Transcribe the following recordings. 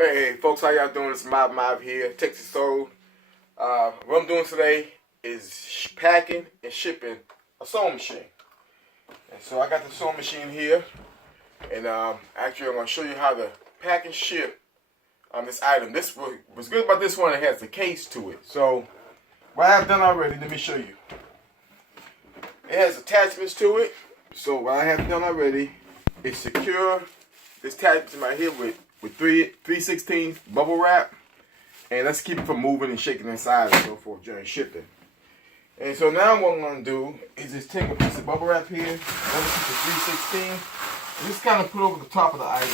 Hey folks, how y'all doing? It's Mob here, Texas Soul. What I'm doing today is packing and shipping a sewing machine. And so I got the sewing machine here, and actually I'm going to show you how to pack and ship this item. What's good about this one, it has a case to it. So what I have done already, let me show you. It has attachments to it. So what I have done already is secure this attachment right here with 3/16 bubble wrap, and let's keep it from moving and shaking inside and so forth during shipping. And so now what I'm going to do is just take a piece of bubble wrap here, another piece of 3/16, and just kind of put over the top of the item.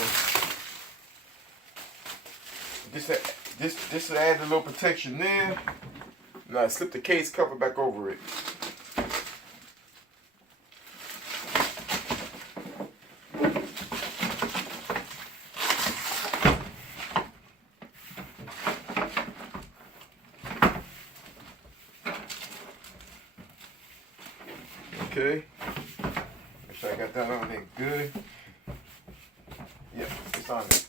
Just to add a little protection there. Now I slip the case cover back over it. Okay, make sure I got that on there good. Yep, it's on there.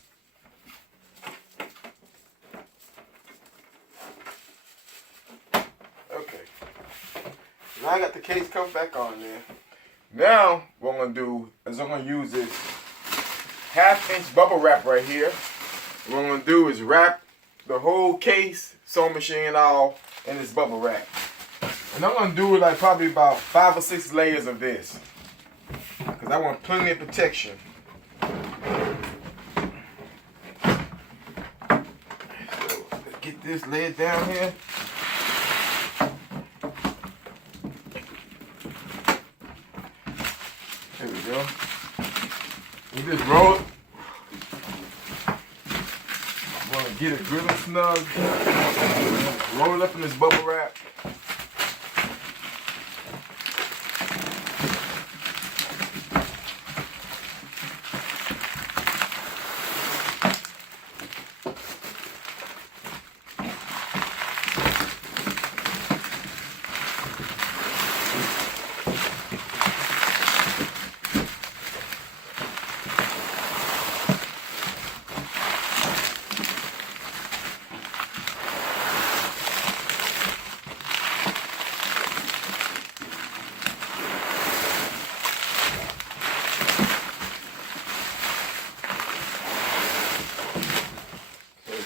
Okay, now I got the case cover back on there. Now what I'm going to do is I'm going to use this 1/2-inch bubble wrap right here. What I'm going to do is wrap the whole case, sewing machine and all, in this bubble wrap. And I'm going to do like probably about 5 or 6 layers of this, because I want plenty of protection. So let's get this laid down here. There we go. You just roll it. I'm going to get it good and snug. Roll it up in this bubble wrap.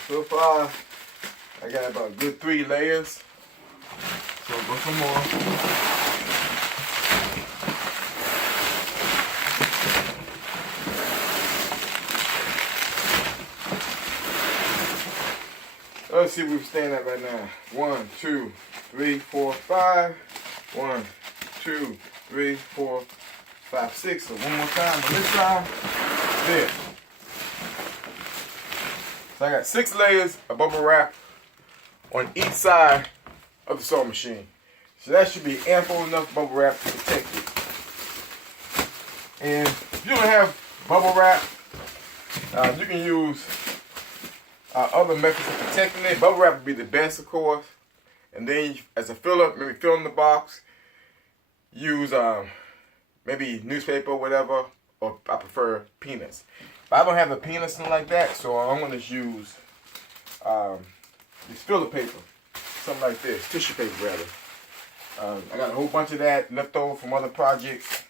So far, I got about a good 3 layers. So I'll go some more. Let's see where we stand at right now. 1, 2, 3, 4, 5. 1, 2, 3, 4, 5, 6. So one more time on this side. There. So I got 6 layers of bubble wrap on each side of the sewing machine. So that should be ample enough bubble wrap to protect it. And if you don't have bubble wrap, you can use other methods of protecting it. Bubble wrap would be the best, of course. And then as a filler, maybe fill in the box, use maybe newspaper or whatever, or I prefer peanuts. But I don't have the peanuts and like that, so I'm going to use this filler paper, something like this, tissue paper rather. I got a whole bunch of that left over from other projects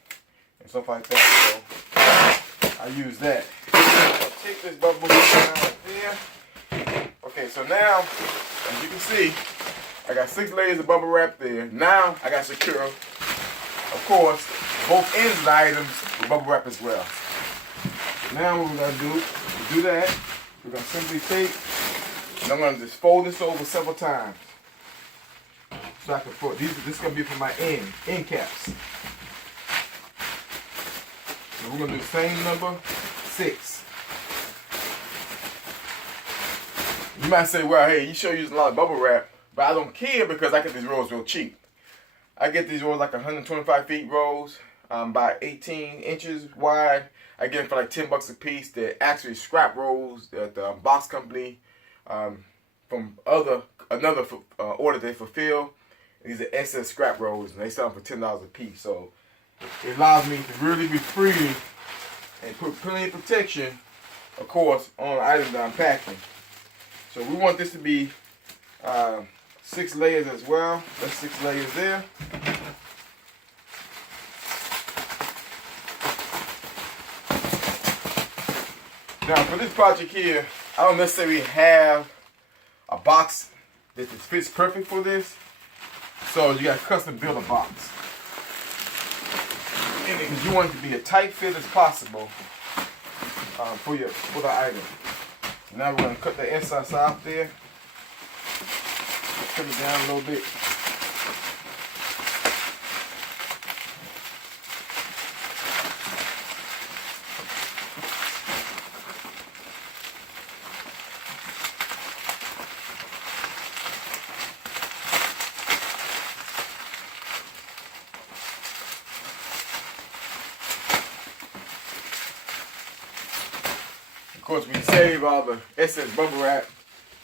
and stuff like that, so I use that. I'll take this bubble right there. Okay, so now, as you can see, I got 6 layers of bubble wrap there. Now I got to secure, of course, both ends of the items with bubble wrap as well. Now what we're going to do, to do that, we're going to simply take, and I'm going to just fold this over several times. So I can put, this is going to be for my end caps. So we're going to do the same number, 6. You might say, well, hey, you sure using a lot of bubble wrap, but I don't care because I get these rolls real cheap. I get these rolls like 125 feet rolls, by 18 inches wide. I get them for like $10 a piece. They're actually scrap rolls that the box company from another order they fulfill. These are excess scrap rolls, and they sell them for $10 a piece. So it allows me to really be free and put plenty of protection of course, on the item that I'm packing. So we want this to be 6 layers as well. That's 6 layers there. Now for this project here, I don't necessarily have a box that fits perfect for this. So you got to custom build a box. Because you want it to be a tight fit as possible for the item. So now we're going to cut the inside off there. Cut it down a little bit. Of course, we save all the excess bubble wrap,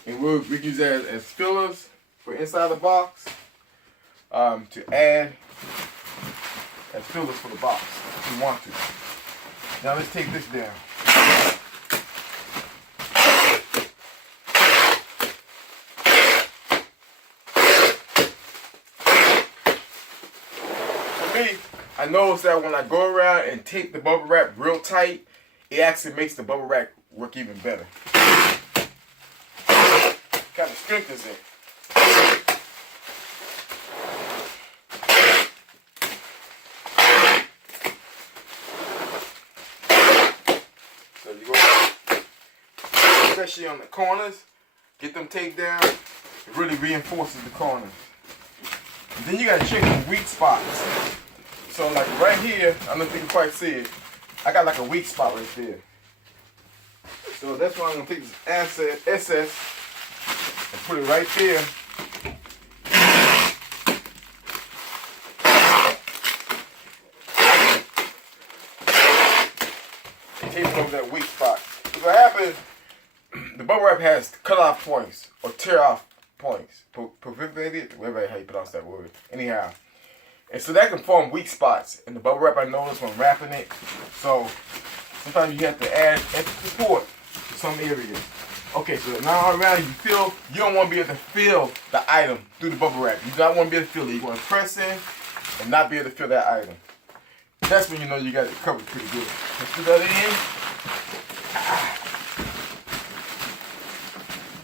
and we use that as fillers for inside the box to add as fillers for the box if you want to. Now let's take this down. For me, I noticed that when I go around and tape the bubble wrap real tight, it actually makes the bubble wrap work even better. Kind of strengthens it. So you go, especially on the corners, get them taped down. It really reinforces the corners. And then you gotta check the weak spots. So like right here, I don't know if you can quite see it. I got like a weak spot right there. So that's why I'm going to take this excess and put it right there. And tape it over that weak spot. Because what happens, the bubble wrap has cut off points or tear off points. Perforated, whatever how you pronounce that word. Anyhow. And so that can form weak spots in the bubble wrap. I noticed when wrapping it. So sometimes you have to add extra support to some areas. Okay, so now around you don't want to be able to feel the item through the bubble wrap. You don't want to be able to feel it. You want to press in and not be able to feel that item. That's when you know you got it covered pretty good. Let's do that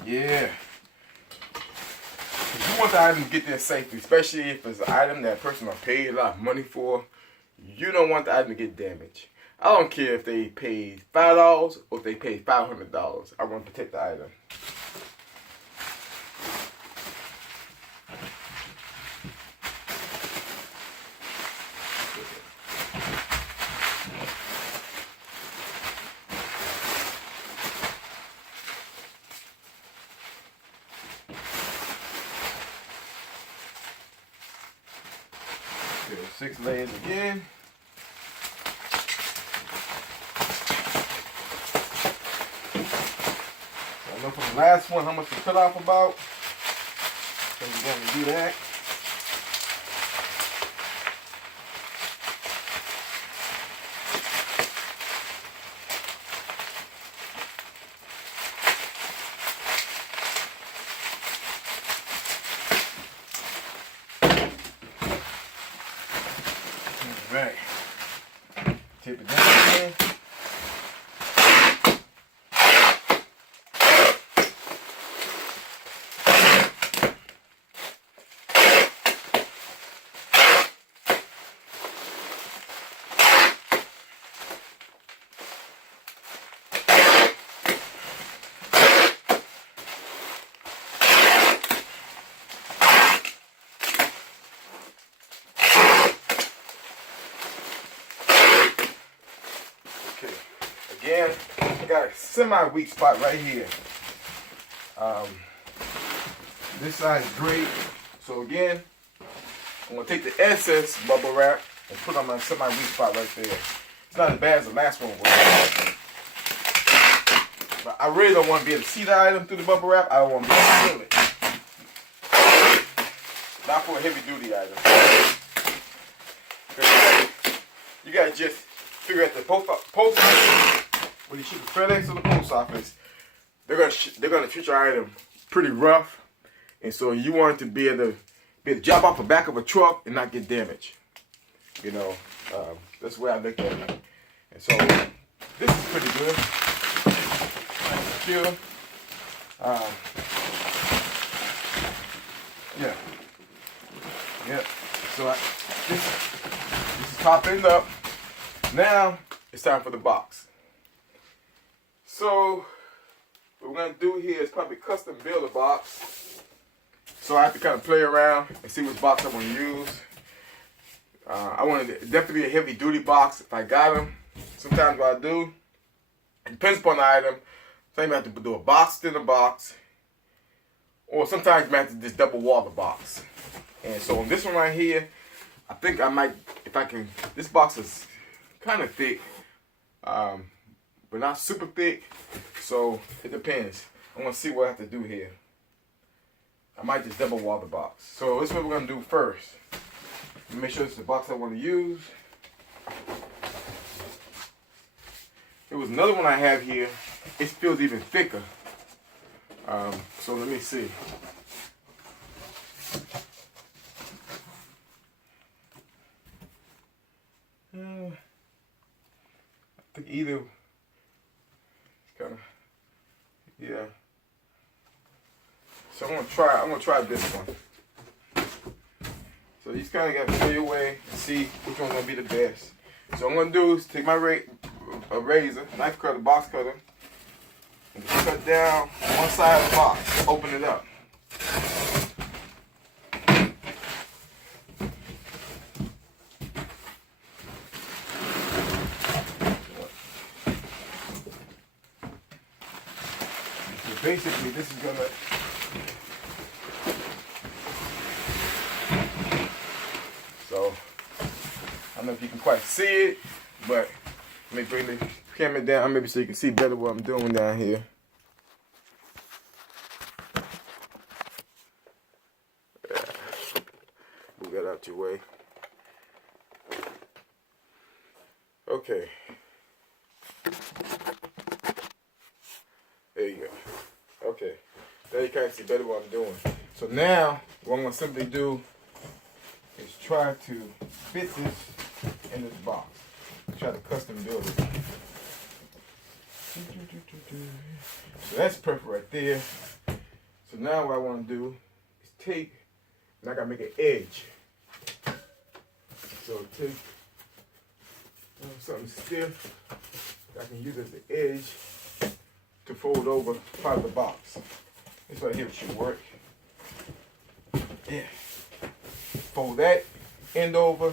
in. Yeah. You want the item to get there safely, especially if it's an item that person will pay a lot of money for. You don't want the item to get damaged. I don't care if they paid $5 or if they paid $500. I want to protect the item. Okay, 6 layers again. I know from the last one how much to cut off about. So we're going to do that. Right. Tip it down again. Again, I got a semi-weak spot right here. This side is great. So again, I'm going to take the excess bubble wrap and put on my semi-weak spot right there. It's not as bad as the last one was. But I really don't want to be able to see the item through the bubble wrap. I don't want to be able to feel it. Not for a heavy-duty item. You got to just figure out the profile when you ship the FedEx or the post office, they're gonna treat your item pretty rough, and so you want it to be able to drop off the back of a truck and not get damaged. You know, that's the way I look at it. And so this is pretty good. Nice and secure. Yeah. So this is popping up. Now it's time for the box. So what we're gonna do here is probably custom build a box. So I have to kind of play around and see which box I want to use. I want it definitely a heavy duty box if I got them. Sometimes what I do, it depends upon the item. Sometimes I have to do a box within a box, or sometimes you might have to just double wall the box. And so on this one right here, I think I might, if I can, this box is kind of thick, but not super thick, so it depends. I want to see what I have to do here. I might just double wall the box. So this is what we're going to do first. Make sure it's the box I want to use. There was another one I have here. It feels even thicker. So let me see. I think either, kind of, yeah. So I'm gonna try this one. So you just kind of got to feel your way and see which one's gonna be the best. So what I'm gonna do is take my razor, knife cutter, box cutter, and just cut down one side of the box. Open it up. So basically, this is gonna. So, I don't know if you can quite see it, but let me bring the camera down maybe so you can see better what I'm doing down here. Move that out your way. Okay. There you go. Okay. Now you kind of see better what I'm doing. So now, what I'm going to simply do is try to fit this in this box. Try to custom build it. So that's perfect right there. So now what I want to do is take, and I got to make an edge. So take something stiff that I can use as the edge to fold over part of the box. This right here should work. Yeah. Fold that end over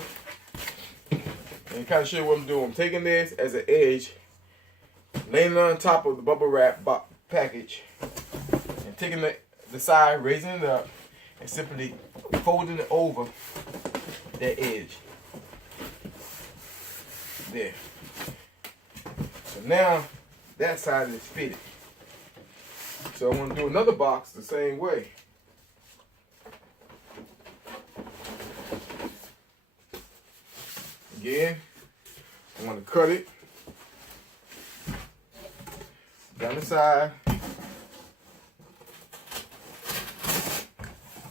and kind of show you what I'm doing. I'm taking this as an edge, laying it on top of the bubble wrap package, and taking the side, raising it up, and simply folding it over that edge. There. So now that side is fitted. So I want to do another box the same way. Again, I want to cut it down the side.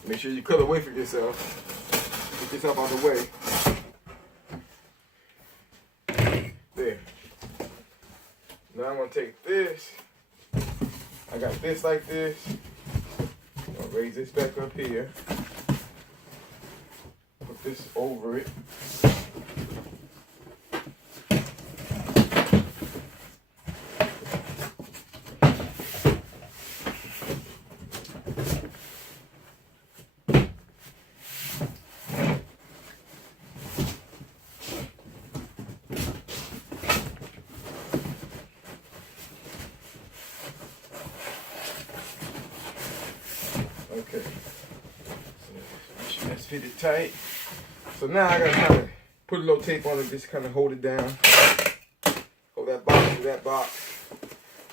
Make sure you cut away from yourself. Get yourself out of the way. There. Now I'm going to take this. I got this like this. I'm going to raise this back up here. Put this over it. Okay, so that's fitted tight. So now I gotta kind of put a little tape on it, just kind of hold it down. Hold that box to that box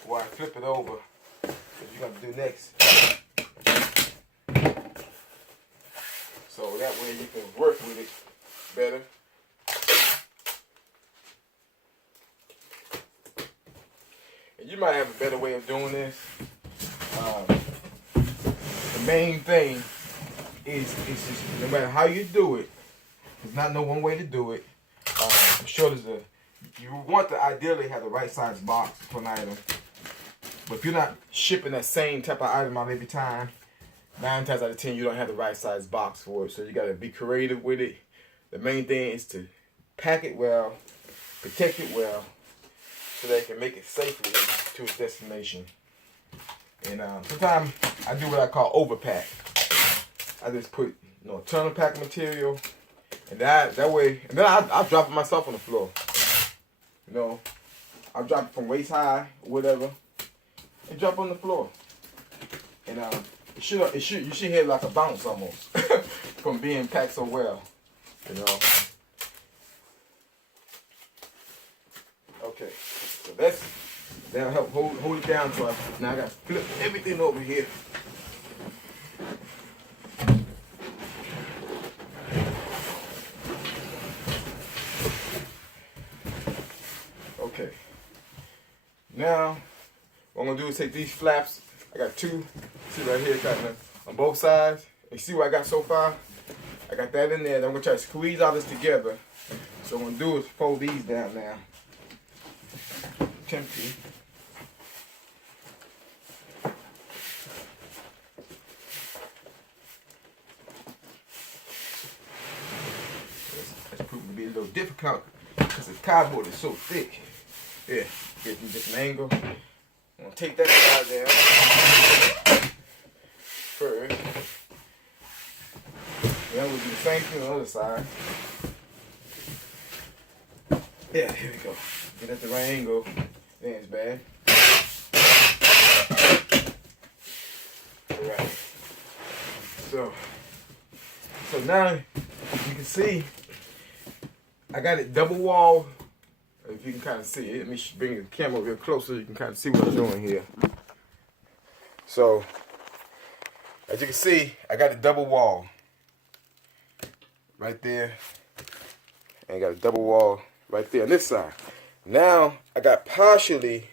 while I flip it over. What you got to do next. So that way you can work with it better. You might have a better way of doing this. The main thing is just no matter how you do it, there's not no one way to do it. I'm sure you want to ideally have the right size box for an item. But if you're not shipping that same type of item out every time, 9 times out of 10 you don't have the right size box for it. So you gotta be creative with it. The main thing is to pack it well, protect it well, so that it can make it safely to its destination. And sometimes I do what I call overpack. I just put a ton of packing material, and that way, and then I drop it myself on the floor. I drop it from waist high, or whatever, and drop on the floor. And you should hear like a bounce almost from being packed so well. Okay, so that'll help hold it down. So now I gotta flip everything over here. Okay. Now what I'm gonna do is take these flaps. I got 2. See right here, kind of on both sides. You see what I got so far? I got that in there. And I'm gonna try to squeeze all this together. So what I'm gonna do is fold these down now. Tempting. That's proving to be a little difficult because the cardboard is so thick. Yeah, get from different angle. I'm gonna take that side down first. Then we'll do the same thing on the other side. Yeah, here we go. Get at the right angle. Then it's bad. Alright. So now you can see I got it double walled. If you can kind of see it. Let me bring the camera real close so you can kind of see what I'm doing here. So as you can see, I got a double wall right there. And I got a double wall right there on this side. Now I got a partially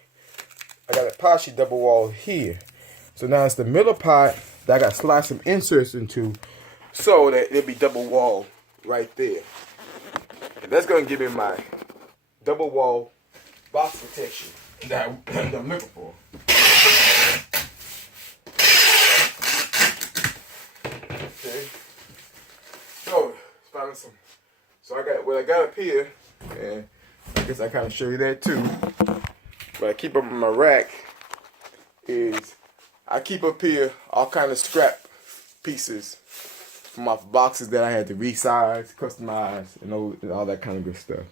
double wall here. So now it's the middle part that I got to slide some inserts into so that it'll be double wall right there. And that's gonna give me my double wall box protection that I'm looking for. Okay. So finally so I got what I got up here, and I guess I kind of show you that too. What I keep up in my rack is I keep up here all kind of scrap pieces from my boxes that I had to resize, customize, and all that kind of good stuff.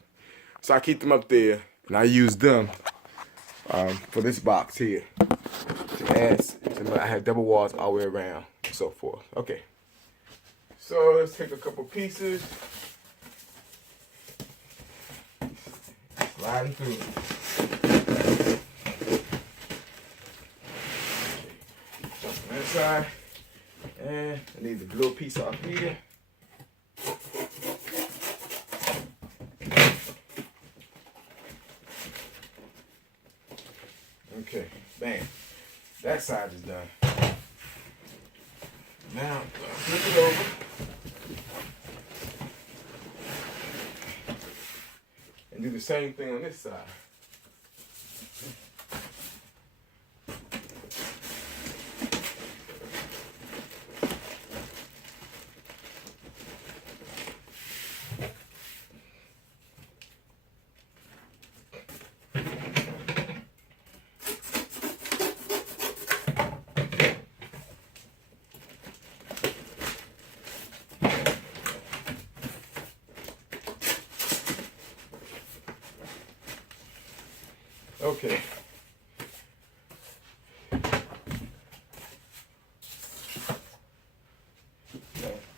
So I keep them up there, and I use them for this box here to add. I have double walls all the way around, and so forth. Okay. So let's take a couple pieces. Sliding through it. Jump on that side. And I need the little piece off here. Okay, bam. That side is done. Now, flip it over. And do the same thing on this side. Okay.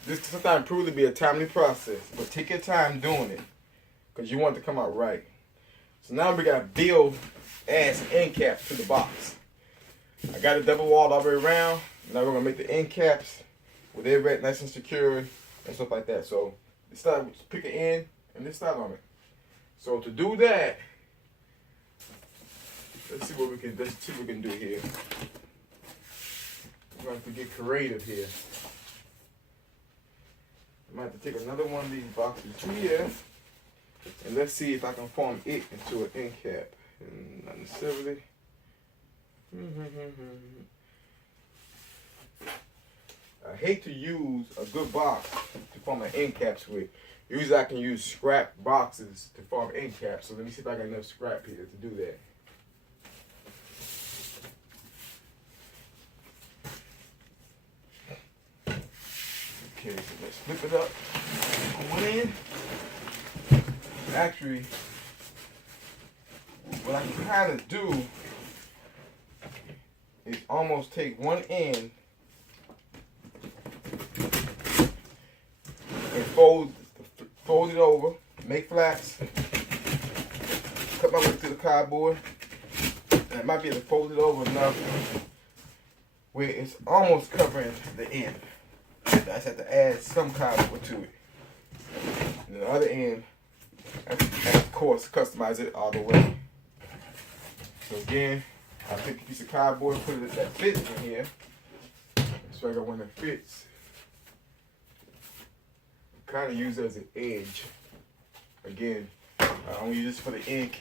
This sometimes proves to be a timely process, but take your time doing it because you want it to come out right. So now we got to build, add some end caps to the box. I got a double wall all the way around. Now we're going to make the end caps with it red, nice and secure and stuff like that. So this start with pick an end and this start on it. So to do that, let's see what we can do here. We're going to have to get creative here. I might have to take another one of these boxes here, and let's see if I can form it into an end cap. Not necessarily. I hate to use a good box to form my end caps with. Usually I can use scrap boxes to form end caps. So let me see if I got enough scrap here to do that. Okay, so let's flip it up on one end. Actually, what I can kind of do is almost take one end and fold it over, make flats, cut my way through the cardboard, and I might be able to fold it over enough where it's almost covering the end. I just have to add some cardboard to it. And the other end, of course, customize it all the way. So again, I take a piece of cardboard, put it that fits in here. So I got one that fits. Kind of use it as an edge. Again, I only use this for the ends.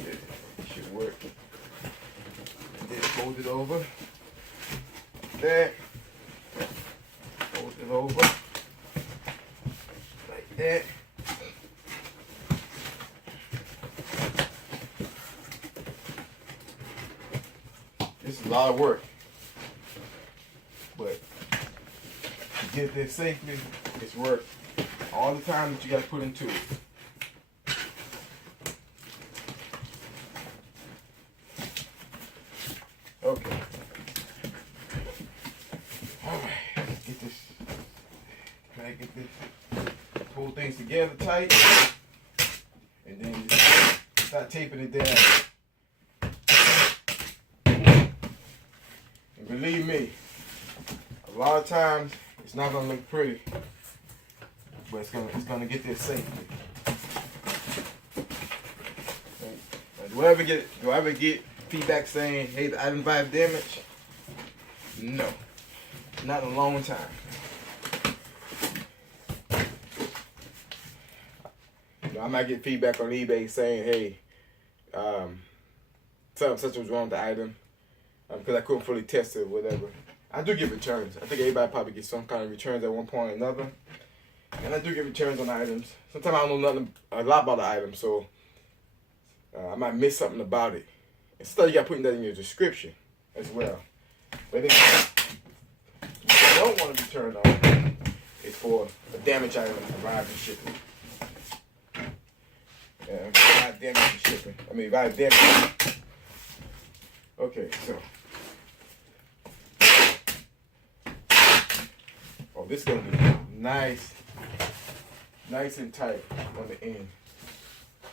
It should work. And then fold it over. Like that. Fold it over. Like that. This is a lot of work. But to get there safely, it's worth all the time that you got to put into it. Okay. All right. Let's get this. Can I get this? Pull things together tight, and then just start taping it down. And believe me, a lot of times it's not gonna look pretty, but it's gonna get there safely. Do I ever get feedback saying, hey, the item vibe damage? No, not in a long time. I might get feedback on eBay saying, hey, something such was wrong with the item because I couldn't fully test it or whatever. I do get returns. I think everybody probably gets some kind of returns at one point or another. And I do get returns on items. Sometimes I don't know a lot about the item, so I might miss something about it. And sometimes you got to put that in your description as well. But if you don't want to return on, it's for a damaged item arrived in shipping. Not damaged in shipping. I mean, arrived damaged. Okay, so. Oh, this is going to be nice and tight on the end.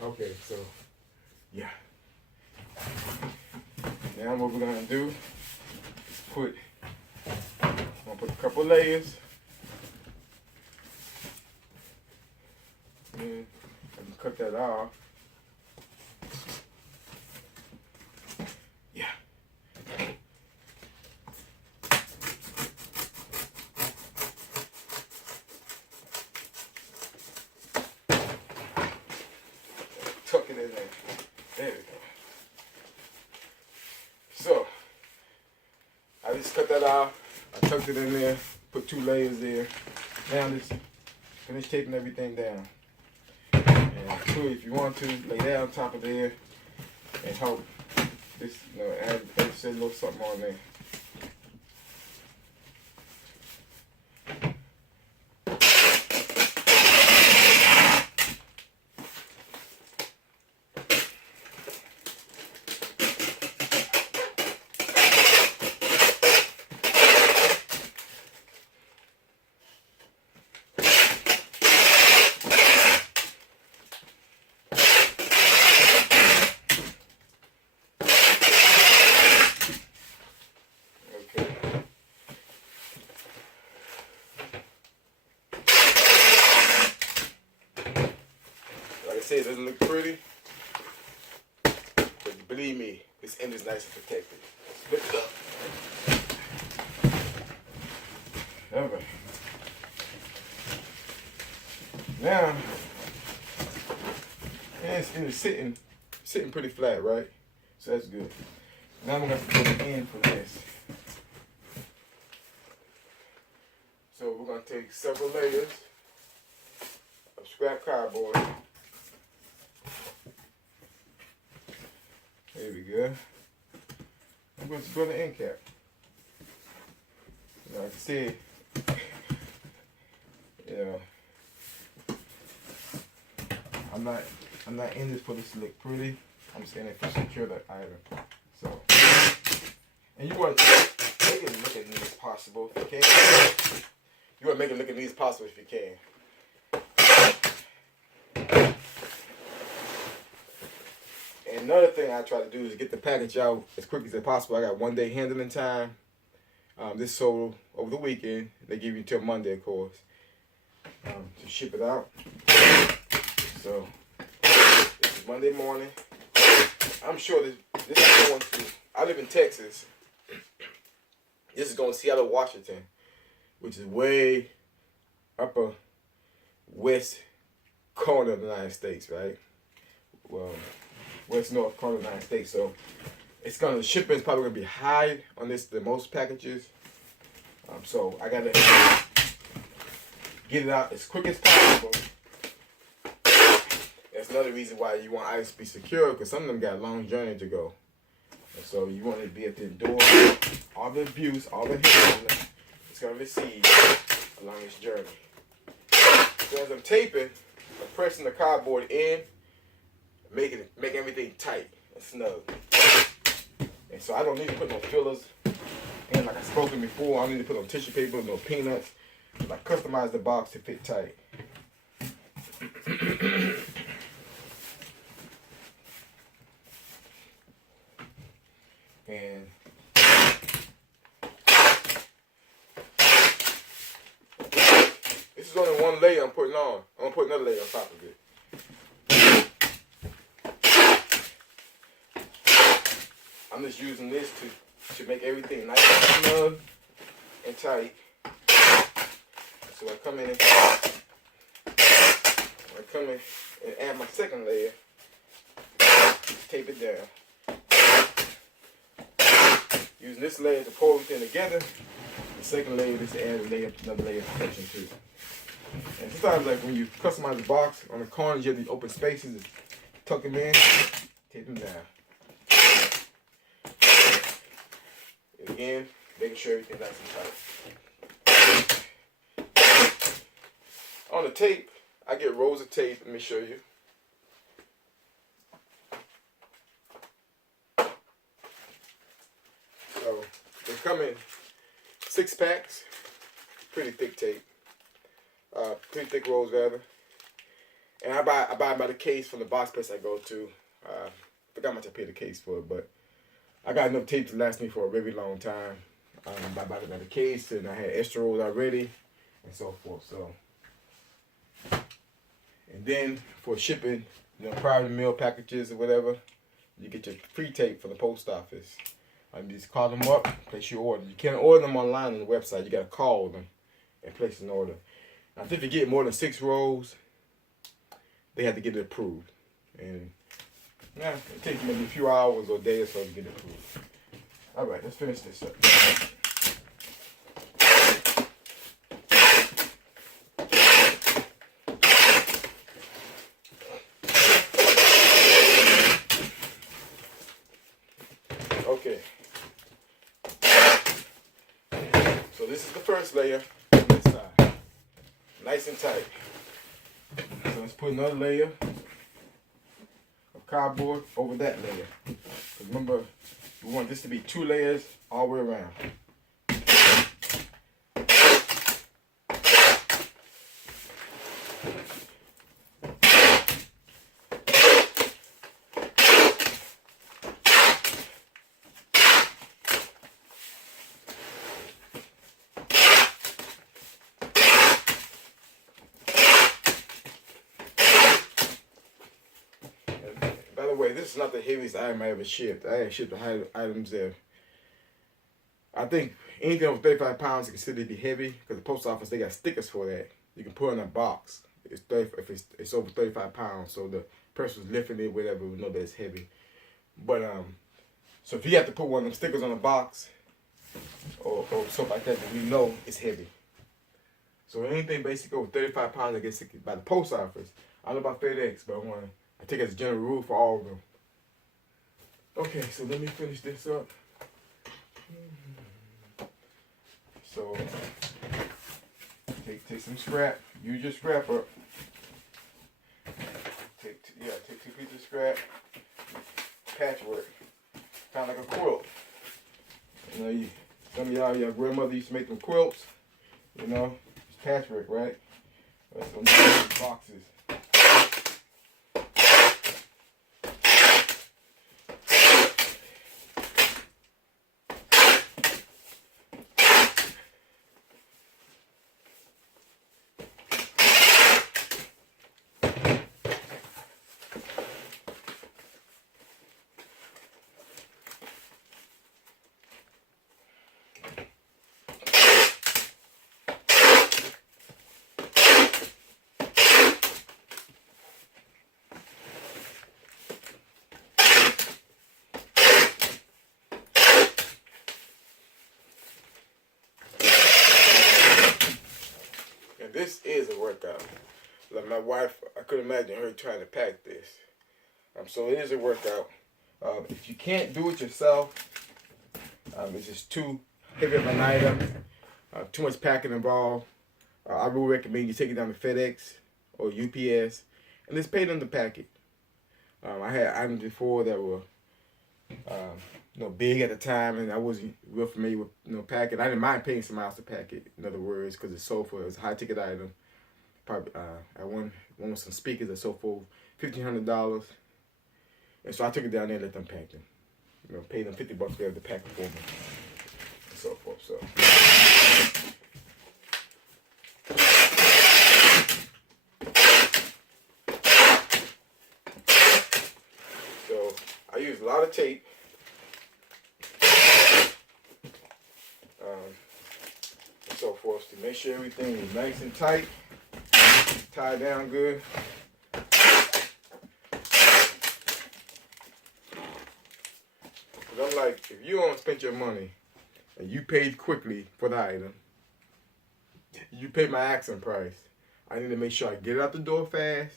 Okay, so, yeah. Now what we're going to do is I'm going to put a couple layers. And I can cut that off. Yeah. Tuck it in there. There we go. So, I just cut that off. I tucked it in there, put 2 layers there. Now just finish taping everything down. And 2, if you want to, lay that on top of there and help this, add a little something on there. It doesn't look pretty, but the believe me, this end is nice and protected. Lift it up. Alright. Now, it's sitting pretty flat, right? So that's good. Now I'm gonna have to put an end for this. So we're gonna take several layers of scrap cardboard. There we go. I'm going to put an end cap. Like I said, I'm not in this for this to look pretty. I'm just in it to secure the item. So, and you want to make it look as neat as possible if you can. You want to make it look as neat as possible if you can. And another thing I try to do is get the package out as quick as possible. I got 1 day handling time. This sold over the weekend. They give you until Monday, of course, to ship it out. So this is Monday morning. I'm sure this is going to. I live in Texas. This is going to Seattle, Washington, which is way upper west corner of the United States, right? Well, west north corner of the United States. So the shipping is probably gonna be high on the most packages. So I gotta get it out as quick as possible. That's another reason why you want items to be secure, because some of them got a long journey to go. And so you want it to be able to endure all the abuse, all the hit it's gonna receive along this journey. So as I'm taping, I'm pressing the cardboard in, make everything tight and snug. And so I don't need to put no fillers in like I spoken before. I don't need to put no tissue paper, no peanuts. I customize the box to fit tight. And this is only one layer I'm putting on. I'm gonna put another layer on top of it. I'm just using this to make everything nice and snug and tight. So I come in and add my second layer, tape it down. Using this layer to pull everything together. The second layer just add another layer of protection too. And sometimes, like when you customize the box on the corners, you have these open spaces to tuck them in, tape them down. And again, making sure everything's nice and tight. On the tape, I get rolls of tape. Let me show you. So they come in 6 packs, pretty thick tape, pretty thick rolls rather. And I buy by the case from the box place I go to. I forgot how much I paid the case for it, but I got enough tape to last me for a very long time. I bought it by the case, and I had extra rolls already, and so forth. So, and then for shipping, private mail packages or whatever, you get your free tape from the post office. You just call them up, place your order. You can't order them online on the website. You gotta call them and place an order. Now, if you get more than 6 rolls, they have to get it approved, and yeah, it takes maybe a few hours or a day or so to get it approved. All right, let's finish this up. Okay. So this is the first layer on this side. Nice and tight. So let's put another layer of cardboard over that layer. Because remember, we want this to be 2 layers all the way around. way, this is not the heaviest item I ever shipped. I have shipped items that I think anything over 35 pounds is considered to be heavy because the post office, they got stickers for that. You can put in a box. It's 30, if it's over 35 pounds, so the person who's lifting it, whatever, will know that it's heavy. But so if you have to put one of them stickers on a box or something like that, then we know it's heavy. So anything basically over 35 pounds, I guess, by the post office. I don't know about FedEx, but I take it as a general rule for all of them. Okay, so let me finish this up. So take some scrap. Use your scrap up. Take 2 pieces of scrap. Patchwork, kind of like a quilt. You know, some of y'all, your grandmother used to make them quilts. You know, it's patchwork, right? That's some boxes. This is a workout. Like my wife, I couldn't imagine her trying to pack this. So it is a workout. If you can't do it yourself, it's just too heavy of an item, too much packing involved, I would recommend you take it down to FedEx or UPS and just pay them to pack it. I had items before that were big at the time, and I wasn't real familiar with packing. I didn't mind paying somebody else to pack it. In other words, because it's sold for, it was a high ticket item. Probably I won with some speakers that sold for $1,500, and so I took it down there and let them pack them. Paid them $50 for them to pack it for me, and so forth. So I use a lot of tape. And so forth to make sure everything is nice and tight, tied down good. Because I'm like, if you don't spend your money and you paid quickly for the item, you pay my asking price, I need to make sure I get it out the door fast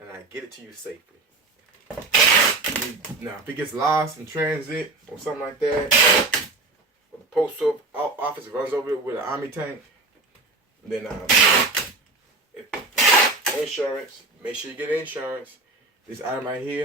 and I get it to you safely. Now, if it gets lost in transit or something like that, or the post office runs over it with an army tank, then insurance, make sure you get insurance. This item right here,